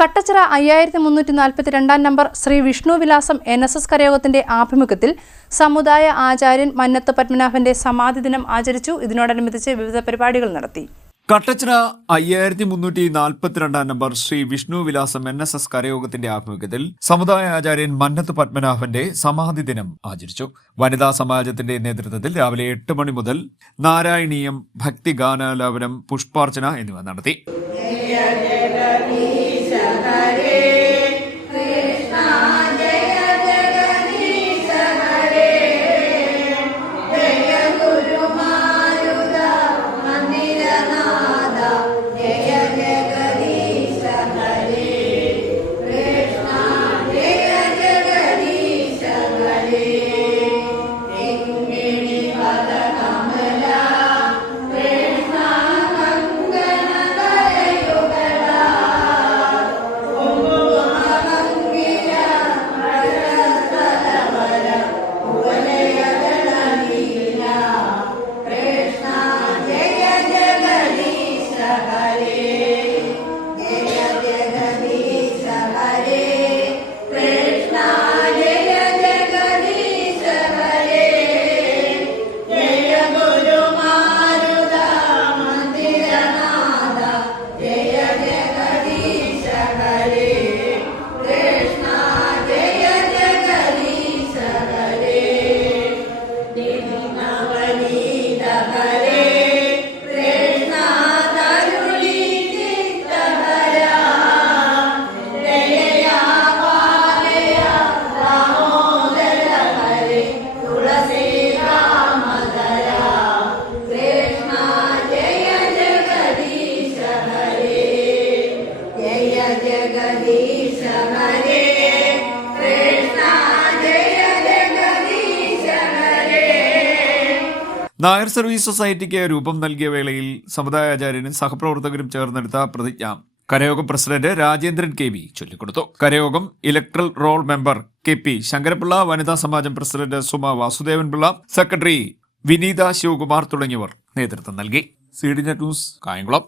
Kattachira 5342 number Shri Vishnu വിലാസം NSS കരയോഗത്തിന്റെ ആഭിമുഖ്യത്തിൽ സമുദായ ആചാര്യൻ മന്നത്ത് പത്മനാഭന്റെ സമാധി ദിനം ആചരിച്ചു. ഇതിനോടനുബന്ധിച്ച് വിവിധ പരിപാടികൾ നടത്തി. കട്ടച്ചിറ 5342 നമ്പർ ശ്രീ വിഷ്ണു വിലാസം NSS കരയോഗത്തിന്റെ ആഭിമുഖ്യത്തിൽ സമുദായ ആചാര്യൻ മന്നത്ത് പത്മനാഭന്റെ സമാധി ദിനം ആചരിച്ചു. വനിതാ സമാജത്തിന്റെ നേതൃത്വത്തിൽ രാവിലെ 8 മണി മുതൽ നാരായണീയം, ഭക്തിഗാനാലാപനം, പുഷ്പാർച്ചന എന്നിവ നടത്തി. നായർ സർവീസ് സൊസൈറ്റിക്ക് രൂപം നൽകിയ വേളയിൽ സമുദായാചാര്യനും സഹപ്രവർത്തകരും ചേർന്നെടുത്ത പ്രതിജ്ഞ കരയോഗം പ്രസിഡന്റ് രാജേന്ദ്രൻ KV ചൊല്ലിക്കൊടുത്തു. കരയോഗം electoral roll member KP Sankarapillai, വനിതാ സമാജം പ്രസിഡന്റ് സുമ വാസുദേവൻപിള്ള, സെക്രട്ടറി വിനീത ശിവകുമാർ തുടങ്ങിയവർ നേതൃത്വം നൽകി. CDNet news, Kayamkulam.